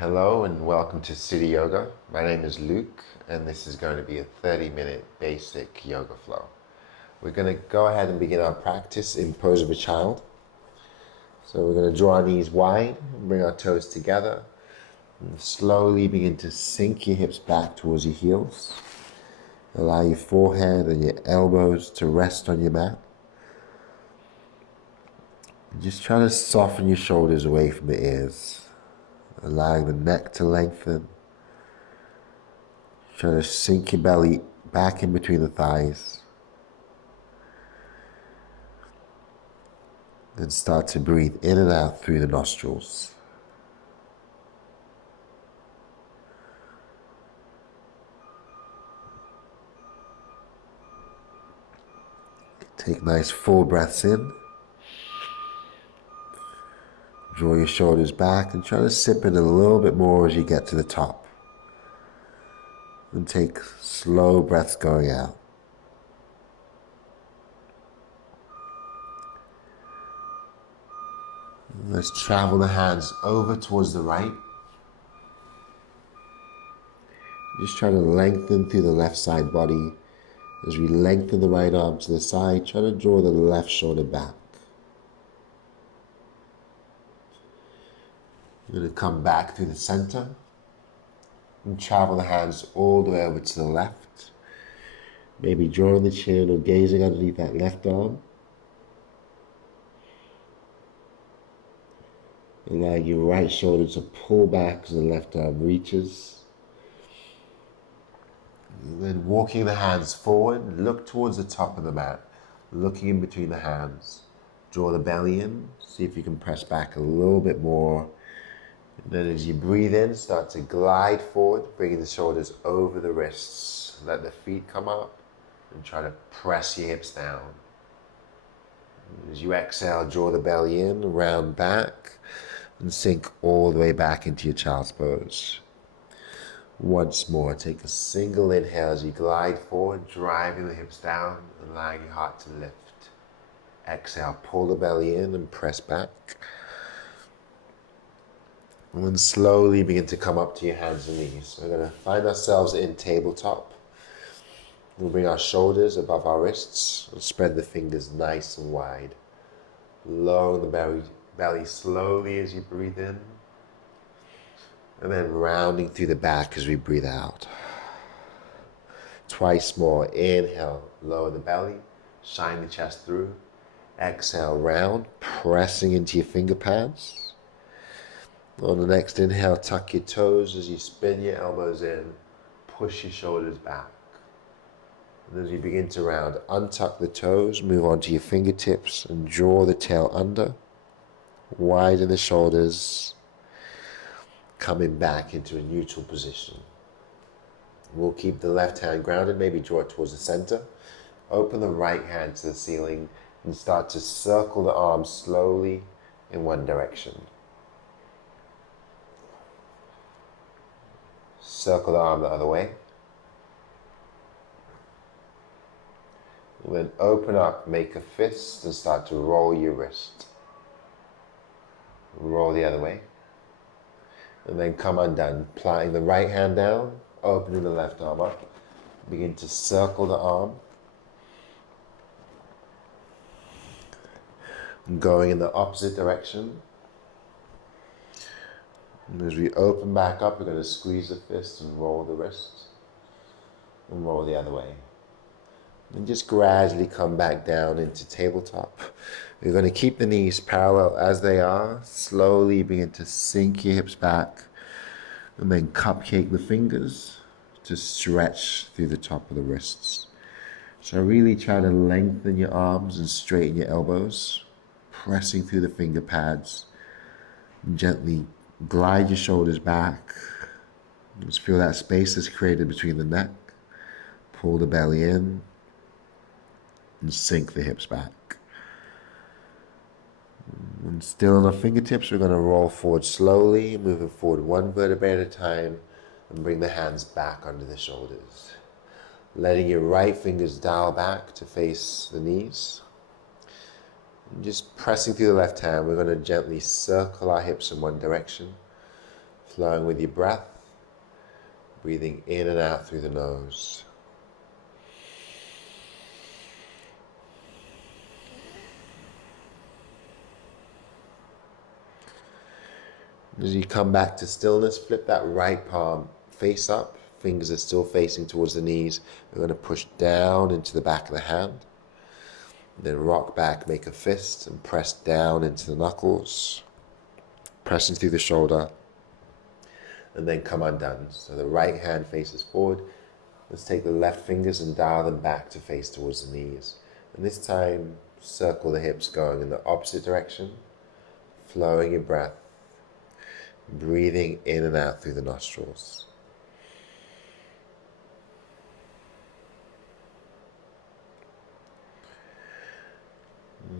Hello and welcome to City Yoga. My name is Luke and this is going to be a 30-minute basic yoga flow. We're going to go ahead and begin our practice in pose of a child. So we're going to draw our knees wide, bring our toes together, and slowly begin to sink your hips back towards your heels. Allow your forehead and your elbows to rest on your mat. And just try to soften your shoulders away from the ears, allowing the neck to lengthen. Try to sink your belly back in between the thighs. Then start to breathe in and out through the nostrils. Take nice full breaths in. Draw your shoulders back and try to sip in a little bit more as you get to the top. And take slow breaths going out. Let's travel the hands over towards the right. Just try to lengthen through the left side body. As we lengthen the right arm to the side, try to draw the left shoulder back. You're going to come back through the center and travel the hands all the way over to the left. Maybe drawing the chin or gazing underneath that left arm. Allow your right shoulder to pull back as the left arm reaches. And then walking the hands forward, look towards the top of the mat, looking in between the hands. Draw the belly in, see if you can press back a little bit more. And then as you breathe in, start to glide forward, bringing the shoulders over the wrists. Let the feet come up and try to press your hips down. As you exhale, draw the belly in, round back, and sink all the way back into your child's pose. Once more, take a single inhale as you glide forward, driving the hips down, allowing your heart to lift. Exhale, pull the belly in and press back. And then slowly begin to come up to your hands and knees. We're going to find ourselves in tabletop. We'll bring our shoulders above our wrists and spread the fingers nice and wide. Lower the belly slowly as you breathe in. And then rounding through the back as we breathe out. Twice more. Inhale, lower the belly, shine the chest through. Exhale, round, pressing into your finger pads. On the next inhale, tuck your toes as you spin your elbows in, push your shoulders back. And as you begin to round, untuck the toes, move onto your fingertips and draw the tail under. Widen the shoulders, coming back into a neutral position. We'll keep the left hand grounded, maybe draw it towards the center. Open the right hand to the ceiling and start to circle the arms slowly in one direction. Circle the arm the other way. And then open up, make a fist and start to roll your wrist. Roll the other way. And then come undone, plying the right hand down, opening the left arm up. Begin to circle the arm. And going in the opposite direction. And as we open back up, we're going to squeeze the fist and roll the wrist. And roll the other way. And just gradually come back down into tabletop. We're going to keep the knees parallel as they are. Slowly begin to sink your hips back. And then cupcake the fingers to stretch through the top of the wrists. So really try to lengthen your arms and straighten your elbows. Pressing through the finger pads. Gently glide your shoulders back. Just feel that space that's created between the neck. Pull the belly in. And sink the hips back. And still on our fingertips, we're going to roll forward slowly, moving forward one vertebrae at a time, and bring the hands back under the shoulders. Letting your right fingers dial back to face the knees. And just pressing through the left hand, we're going to gently circle our hips in one direction. Flowing with your breath, breathing in and out through the nose. As you come back to stillness, flip that right palm face up. Fingers are still facing towards the knees. We're going to push down into the back of the hand. Then rock back, make a fist, and press down into the knuckles. Pressing through the shoulder. And then come undone. So the right hand faces forward. Let's take the left fingers and dial them back to face towards the knees. And this time, circle the hips going in the opposite direction. Flowing your breath. Breathing in and out through the nostrils.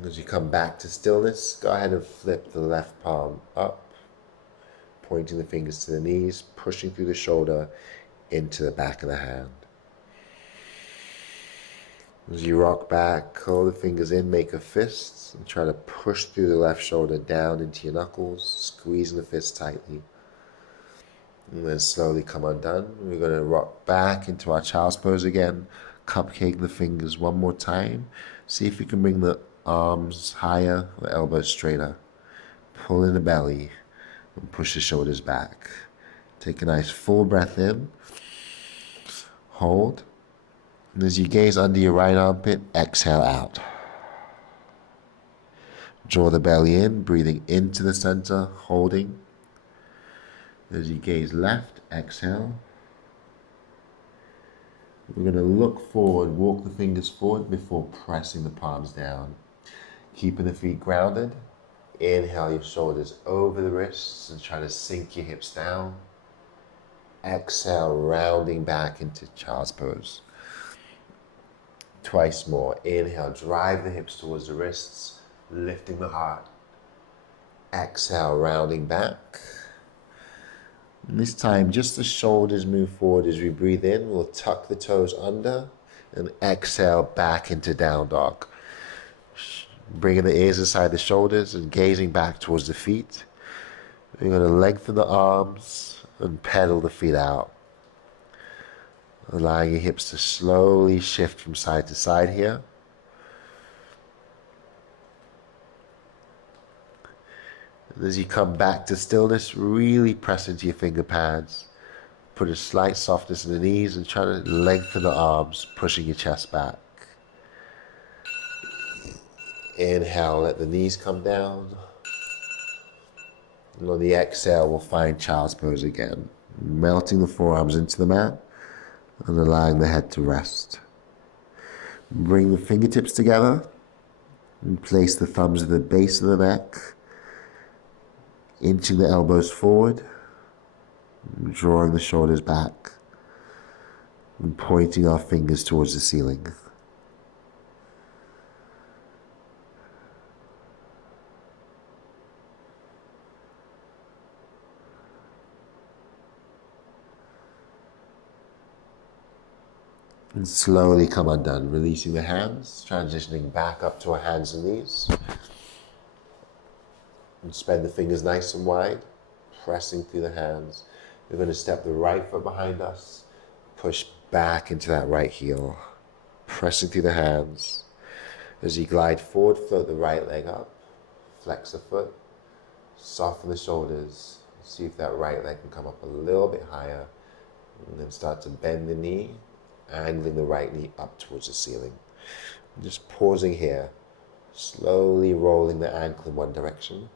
As you come back to stillness, go ahead and flip the left palm up, pointing the fingers to the knees, pushing through the shoulder into the back of the hand. As you rock back, curl the fingers in, make a fist, and try to push through the left shoulder down into your knuckles, squeezing the fist tightly. And then slowly come undone. We're going to rock back into our child's pose again, cupcake the fingers one more time. See if you can bring the arms higher, the elbows straighter. Pull in the belly and push the shoulders back. Take a nice full breath in. Hold. And as you gaze under your right armpit, exhale out. Draw the belly in, breathing into the center, holding. As you gaze left, exhale. We're going to look forward, walk the fingers forward before pressing the palms down. Keeping the feet grounded. Inhale your shoulders over the wrists and try to sink your hips down. Exhale, rounding back into child's pose. Twice more. Inhale, drive the hips towards the wrists, lifting the heart. Exhale, rounding back. And this time, just the shoulders move forward as we breathe in. We'll tuck the toes under and exhale back into down dog. Bringing the ears inside the shoulders and gazing back towards the feet. We're going to lengthen the arms and pedal the feet out. Allowing your hips to slowly shift from side to side here. And as you come back to stillness, really press into your finger pads. Put a slight softness in the knees and try to lengthen the arms, pushing your chest back. Inhale, let the knees come down. And on the exhale, we'll find child's pose again. Melting the forearms into the mat and allowing the head to rest. Bring the fingertips together and place the thumbs at the base of the neck, inching the elbows forward, drawing the shoulders back, and pointing our fingers towards the ceiling. And slowly come undone, releasing the hands, transitioning back up to our hands and knees. And spread the fingers nice and wide, pressing through the hands. We're going to step the right foot behind us, push back into that right heel, pressing through the hands. As you glide forward, float the right leg up, flex the foot, soften the shoulders, see if that right leg can come up a little bit higher, and then start to bend the knee, angling the right knee up towards the ceiling. And just pausing here, slowly rolling the ankle in one direction,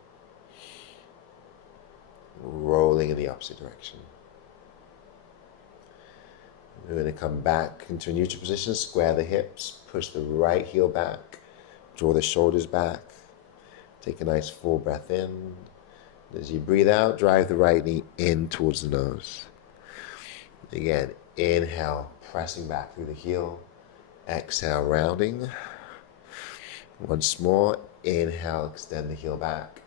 rolling in the opposite direction. We're going to come back into a neutral position, square the hips, push the right heel back, draw the shoulders back, take a nice full breath in. As you breathe out, drive the right knee in towards the nose. Again, inhale, pressing back through the heel. Exhale, rounding. Once more, inhale, extend the heel back.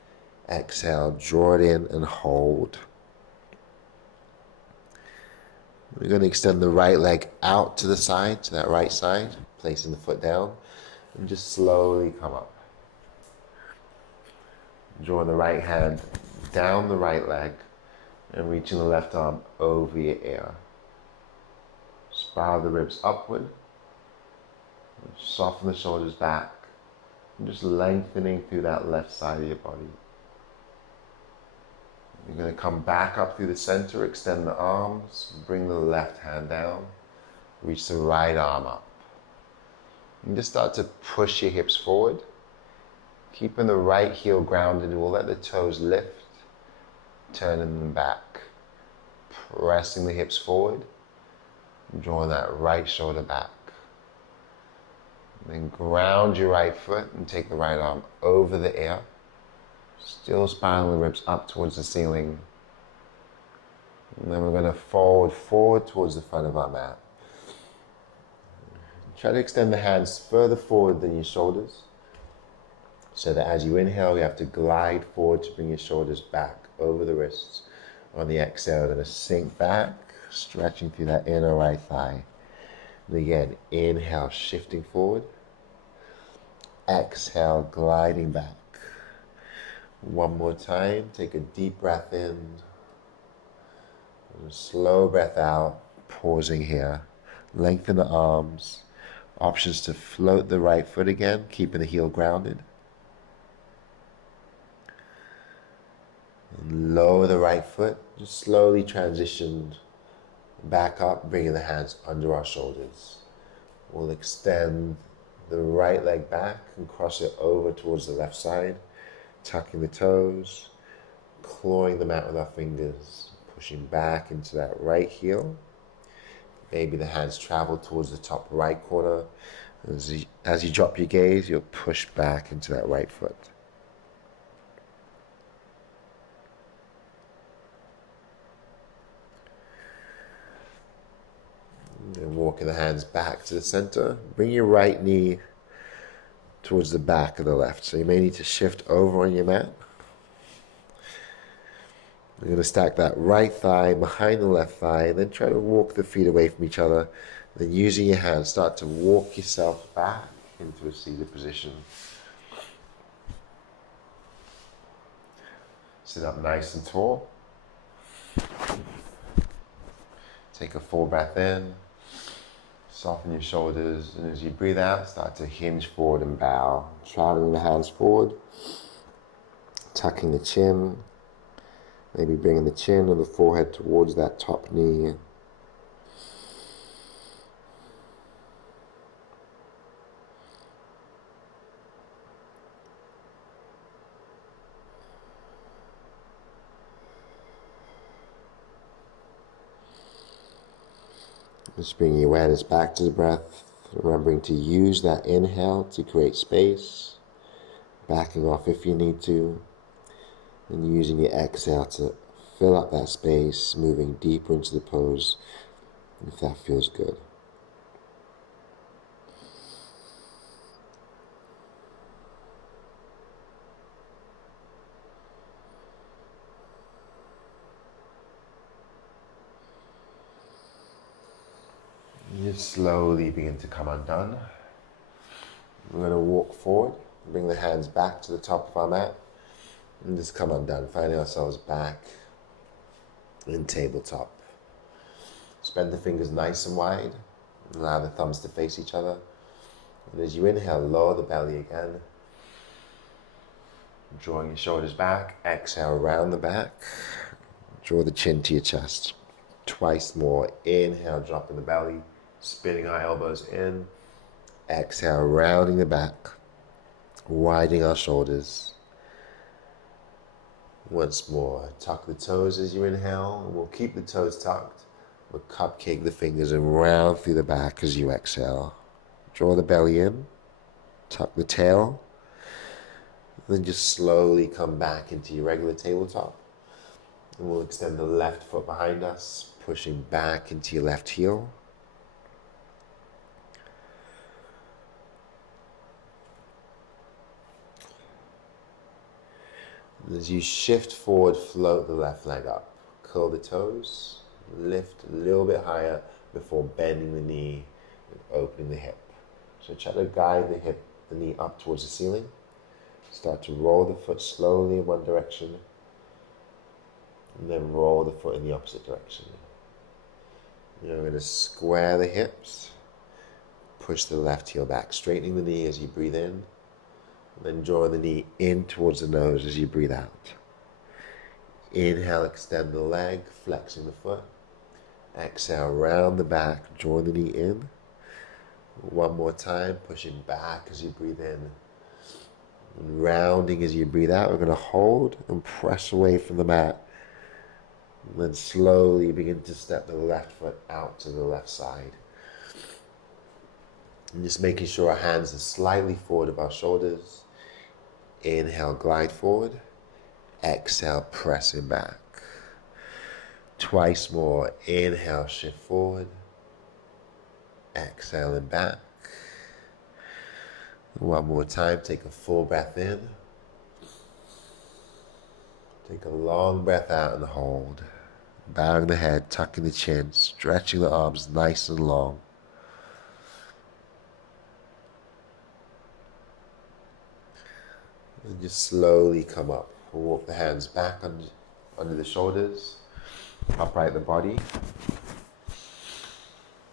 Exhale, draw it in and hold. We're going to extend the right leg out to the side, to that right side, placing the foot down, and just slowly come up. Draw the right hand down the right leg, And reaching the left arm over your ear. Spiral the ribs upward. Soften the shoulders back. And just lengthening through that left side of your body. You're going to come back up through the center, extend the arms, bring the left hand down, reach the right arm up. And just start to push your hips forward. Keeping the right heel grounded, we'll let the toes lift, turning them back. Pressing the hips forward, drawing that right shoulder back. Then ground your right foot and take the right arm over the ear. Still spiraling the ribs up towards the ceiling. And then we're going to forward towards the front of our mat. Try to extend the hands further forward than your shoulders. So that as you inhale, you have to glide forward to bring your shoulders back over the wrists. On the exhale, you're going to sink back, stretching through that inner right thigh. And again, inhale, shifting forward. Exhale, gliding back. One more time, take a deep breath in. And a slow breath out, pausing here. Lengthen the arms. Options to float the right foot again, keeping the heel grounded. And lower the right foot, just slowly transition back up, bringing the hands under our shoulders. We'll extend the right leg back and cross it over towards the left side, tucking the toes, clawing the mat with our fingers, pushing back into that right heel. Maybe the hands travel towards the top right corner. As you drop your gaze, you'll push back into that right foot. And walking the hands back to the center. Bring your right knee towards the back of the left. So you may need to shift over on your mat. You're going to stack that right thigh behind the left thigh, and then try to walk the feet away from each other. Then using your hands, start to walk yourself back into a seated position. Sit up nice and tall. Take a full breath in. Soften your shoulders, and as you breathe out, start to hinge forward and bow. Traveling the hands forward, tucking the chin, maybe bringing the chin or the forehead towards that top knee. Just bringing your awareness back to the breath, remembering to use that inhale to create space, backing off if you need to, and using your exhale to fill up that space, moving deeper into the pose, if that feels good. You slowly begin to come undone. We're going to walk forward, bring the hands back to the top of our mat, and just come undone, finding ourselves back in tabletop. Spread the fingers nice and wide, allow the thumbs to face each other. And as you inhale, lower the belly again, drawing your shoulders back. Exhale, round the back, draw the chin to your chest. Twice more. Inhale, dropping the belly, spinning our elbows in. Exhale, rounding the back, widening our shoulders. Once more, tuck the toes as you inhale, and we'll keep the toes tucked. We'll cupcake the fingers and round through the back as you exhale. Draw the belly in, tuck the tail, then just slowly come back into your regular tabletop. And we'll extend the left foot behind us, pushing back into your left heel. As you shift forward, float the left leg up. Curl the toes, lift a little bit higher before bending the knee and opening the hip. So try to guide the knee up towards the ceiling. Start to roll the foot slowly in one direction. And then roll the foot in the opposite direction. You're going to square the hips. Push the left heel back, straightening the knee as you breathe in. Then draw the knee in towards the nose as you breathe out. Inhale, extend the leg, flexing the foot. Exhale, round the back, draw the knee in. One more time, pushing back as you breathe in. And rounding as you breathe out. We're going to hold and press away from the mat. And then slowly begin to step the left foot out to the left side. And just making sure our hands are slightly forward of our shoulders. Inhale, glide forward. Exhale, pressing back. Twice more. Inhale, shift forward. Exhaling back. One more time. Take a full breath in. Take a long breath out and hold. Bowing the head, tucking the chin, stretching the arms nice and long. And just slowly come up. Walk the hands back under the shoulders. Upright the body.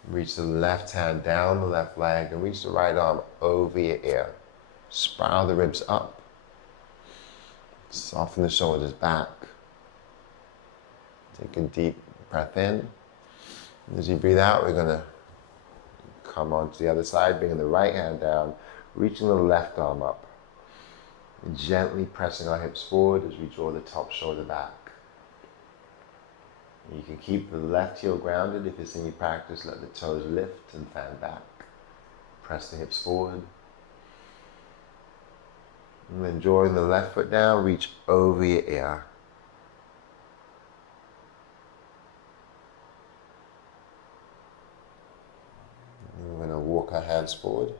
Reach the left hand down the left leg and reach the right arm over your ear. Spiral the ribs up. Soften the shoulders back. Take a deep breath in. As you breathe out, we're going to come onto the other side, bringing the right hand down, reaching the left arm up. And gently pressing our hips forward as we draw the top shoulder back. You can keep the left heel grounded. If it's in your practice, let the toes lift and fan back. Press the hips forward. And then drawing the left foot down, reach over your ear. And we're going to walk our hands forward.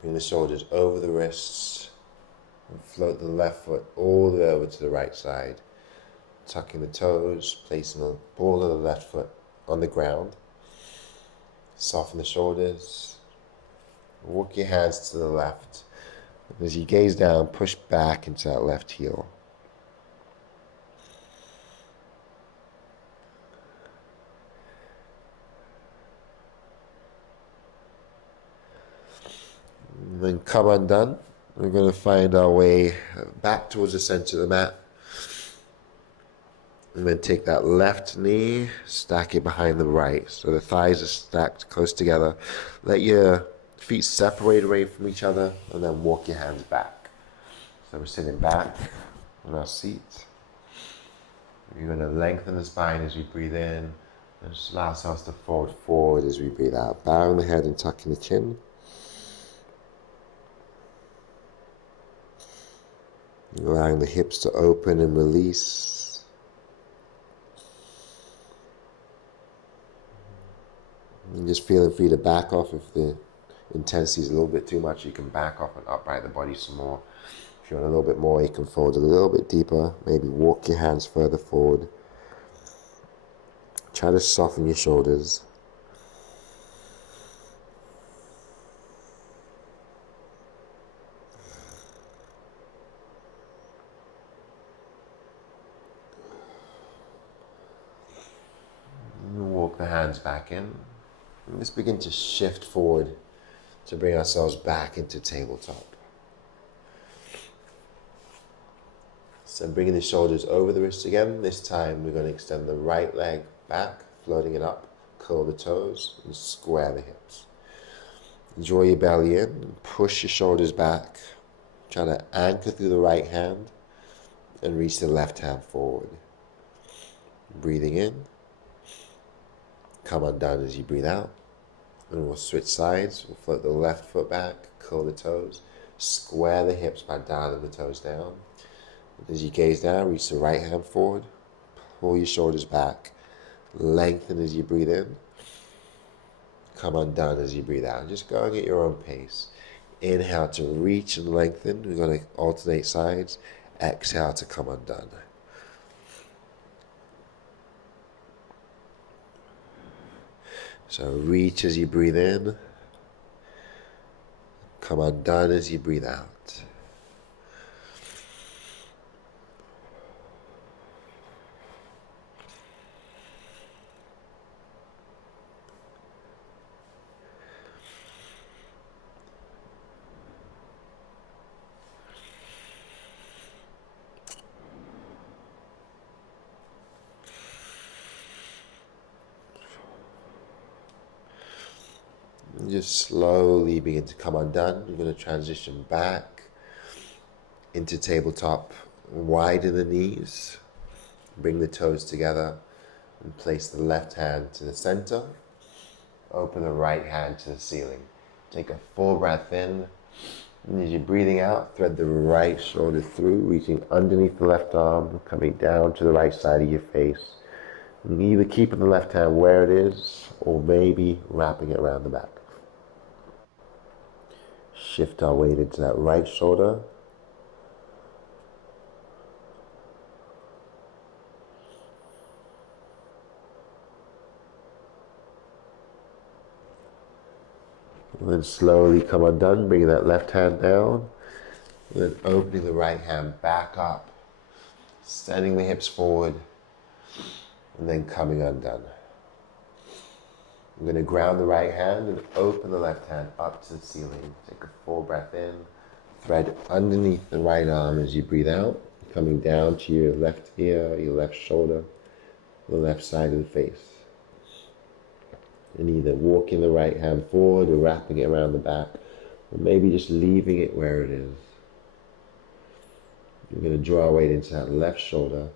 Bring the shoulders over the wrists and float the left foot all the way over to the right side. Tucking the toes, placing the ball of the left foot on the ground. Soften the shoulders. Walk your hands to the left. As you gaze down, push back into that left heel. And then come undone. We're going to find our way back towards the center of the mat. And then take that left knee, stack it behind the right. So the thighs are stacked close together. Let your feet separate away from each other and then walk your hands back. So we're sitting back on our seat. We're going to lengthen the spine as we breathe in. And just allow ourselves to fold forward as we breathe out. Bowing the head and tucking the chin. Allowing the hips to open and release. And just feeling free to back off if the intensity is a little bit too much. You can back off and upright the body some more. If you want a little bit more, you can fold it a little bit deeper. Maybe walk your hands further forward. Try to soften your shoulders. And walk the hands back in. And let's begin to shift forward to bring ourselves back into tabletop. So bringing the shoulders over the wrists again. This time we're going to extend the right leg back, floating it up, curl the toes, and square the hips. Draw your belly in and push your shoulders back. Try to anchor through the right hand and reach the left hand forward. Breathing in. Come undone as you breathe out. And we'll switch sides. We'll float the left foot back, curl the toes, square the hips by dialing the toes down. And as you gaze down, reach the right hand forward, pull your shoulders back, lengthen as you breathe in. Come undone as you breathe out. Just going at your own pace. Inhale to reach and lengthen. We're going to alternate sides. Exhale to come undone. So reach as you breathe in. Come undone as you breathe out. And just slowly begin to come undone. You're going to transition back into tabletop. Widen the knees. Bring the toes together and place the left hand to the center. Open the right hand to the ceiling. Take a full breath in. And as you're breathing out, thread the right shoulder through, reaching underneath the left arm, coming down to the right side of your face. And either keeping the left hand where it is, or maybe wrapping it around the back. Shift our weight into that right shoulder. And then slowly come undone, bringing that left hand down. And then opening the right hand back up. Sending the hips forward. And then coming undone. I'm going to ground the right hand and open the left hand up to the ceiling. Take a full breath in. Thread underneath the right arm as you breathe out. Coming down to your left ear, your left shoulder, the left side of the face. And either walking the right hand forward or wrapping it around the back, or maybe just leaving it where it is. You're going to draw weight into that left shoulder.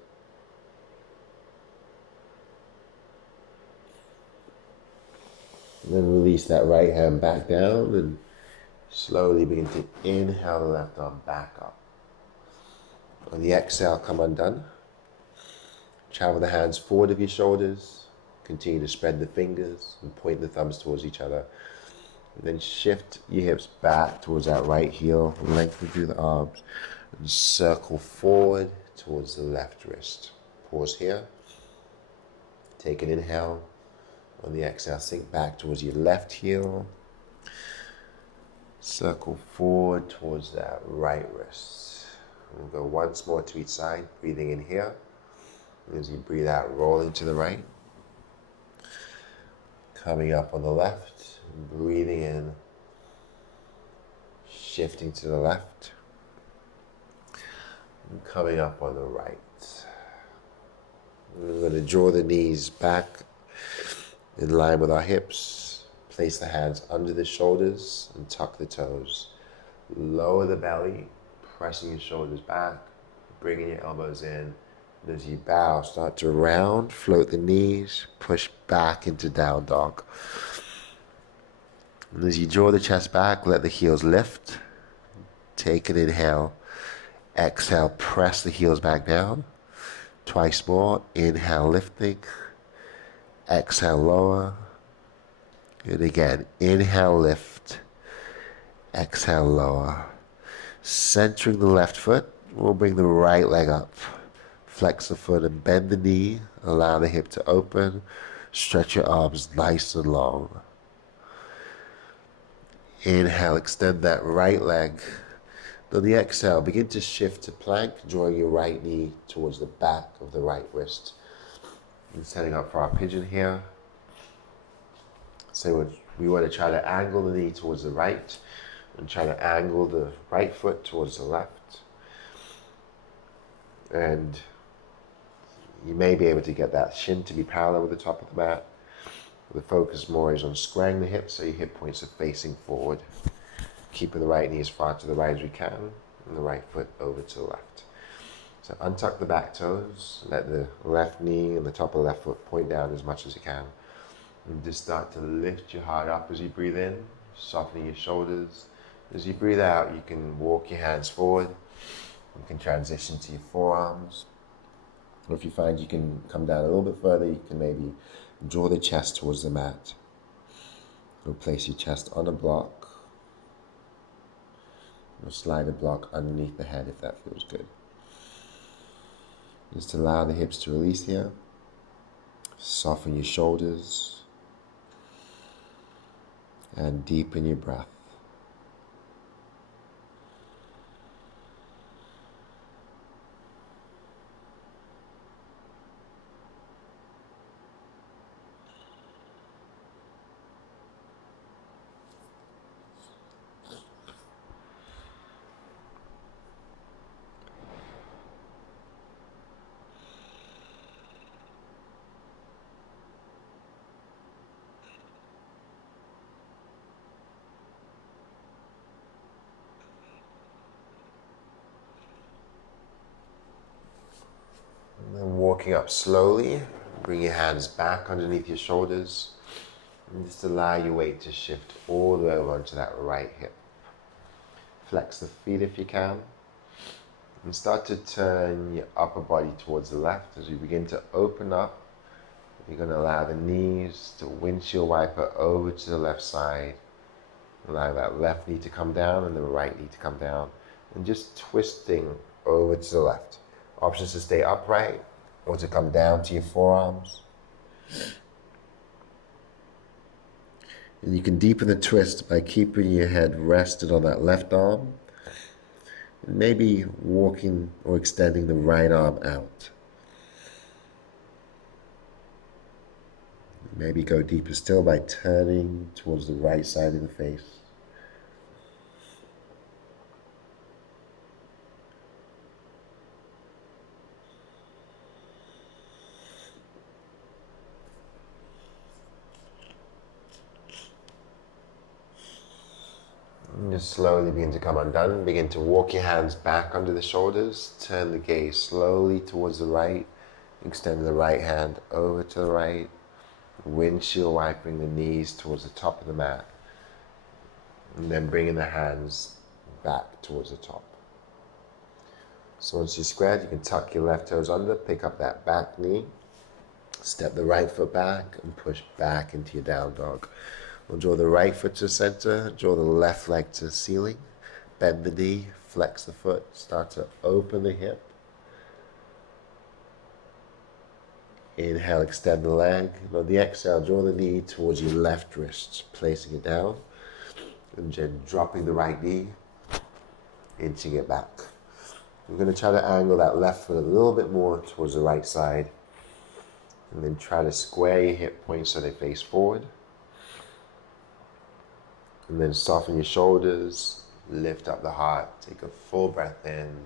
And then release that right hand back down and slowly begin to inhale the left arm back up. On the exhale, come undone. Travel the hands forward of your shoulders. Continue to spread the fingers and point the thumbs towards each other. And then shift your hips back towards that right heel, lengthen through the arms, and circle forward towards the left wrist. Pause here. Take an inhale. On the exhale, sink back towards your left heel. Circle forward towards that right wrist. We'll go once more to each side, breathing in here. As you breathe out, rolling to the right. Coming up on the left, breathing in, shifting to the left, and coming up on the right. We're going to draw the knees back in line with our hips. Place the hands under the shoulders and tuck the toes. Lower the belly, pressing your shoulders back, bringing your elbows in. And as you bow, start to round, float the knees, push back into down dog. And as you draw the chest back, let the heels lift. Take an inhale. Exhale, press the heels back down. Twice more. Inhale, lifting. Exhale, lower. And again, inhale, lift. Exhale, lower. Centering the left foot, we'll bring the right leg up. Flex the foot and bend the knee. Allow the hip to open. Stretch your arms nice and long. Inhale, extend that right leg. On the exhale, begin to shift to plank, drawing your right knee towards the back of the right wrist. And setting up for our pigeon here. So we want to try to angle the knee towards the right and try to angle the right foot towards the left. And you may be able to get that shin to be parallel with the top of the mat. The focus more is on squaring the hips so your hip points are facing forward. Keeping the right knee as far to the right as we can and the right foot over to the left. So untuck the back toes, let the left knee and the top of the left foot point down as much as you can. And just start to lift your heart up as you breathe in, softening your shoulders. As you breathe out, you can walk your hands forward. You can transition to your forearms. Or if you find you can come down a little bit further, you can maybe draw the chest towards the mat. Or place your chest on a block. Or slide a block underneath the head if that feels good. Just allow the hips to release here. Soften your shoulders. And deepen your breath. walking up slowly. Bring your hands back underneath your shoulders. And just allow your weight to shift all the way over onto that right hip. Flex the feet if you can. And start to turn your upper body towards the left. As we begin to open up, you're going to allow the knees to windshield wiper over to the left side. Allow that left knee to come down and the right knee to come down. And just twisting over to the left. Options to stay upright or to come down to your forearms. And you can deepen the twist by keeping your head rested on that left arm. And maybe walking or extending the right arm out. Maybe go deeper still by turning towards the right side of the face. And just slowly begin to come undone. Begin to walk your hands back under the shoulders. Turn the gaze slowly towards the right. Extend the right hand over to the right. Windshield wiping the knees towards the top of the mat. And then bringing the hands back towards the top. So once you're squared, you can tuck your left toes under, pick up that back knee. Step the right foot back and push back into your down dog. We'll draw the right foot to the center, draw the left leg to the ceiling, bend the knee, flex the foot, start to open the hip. Inhale, extend the leg. And on the exhale, draw the knee towards your left wrist, placing it down, and then dropping the right knee, inching it back. We're going to try to angle that left foot a little bit more towards the right side, and then try to square your hip points so they face forward. And then soften your shoulders, lift up the heart, take a full breath in,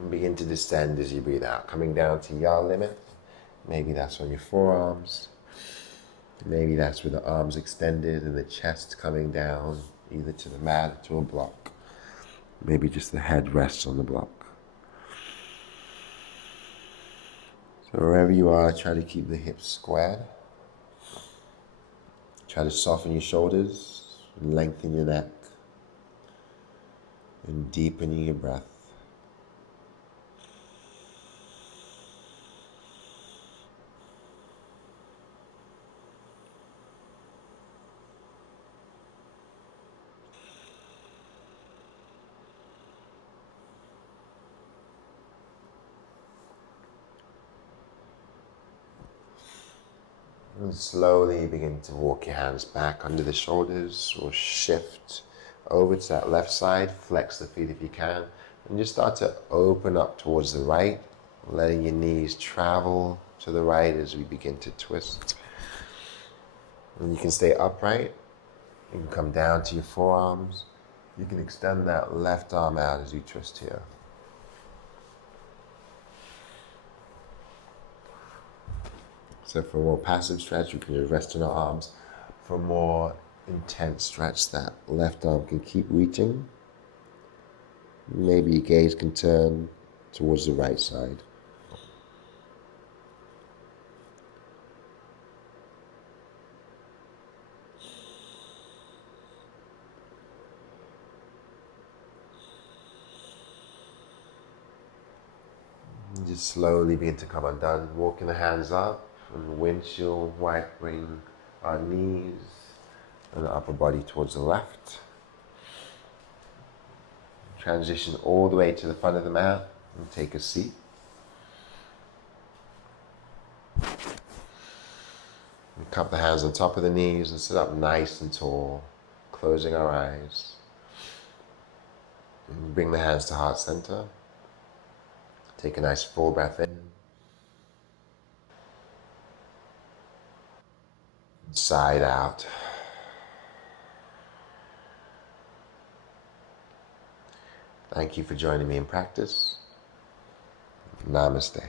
and begin to descend as you breathe out. Coming down to your limit. Maybe that's on your forearms. Maybe that's with the arms extended and the chest coming down, either to the mat or to a block. Maybe just the head rests on the block. So wherever you are, try to keep the hips squared. Try to soften your shoulders. Lengthen your neck and deepening your breath. And slowly begin to walk your hands back under the shoulders or shift over to that left side. Flex the feet if you can. And just start to open up towards the right, letting your knees travel to the right as we begin to twist. And you can stay upright. You can come down to your forearms. You can extend that left arm out as you twist here. So for a more passive stretch, you can just rest on your arms. For a more intense stretch, that left arm can keep reaching. Maybe your gaze can turn towards the right side. And just slowly begin to come undone, walking the hands up. And windshield wiping our knees and the upper body towards the left. Transition all the way to the front of the mat and take a seat. And cup the hands on top of the knees and sit up nice and tall, closing our eyes. And bring the hands to heart center. Take a nice full breath in. Side out. Thank you for joining me in practice. Namaste.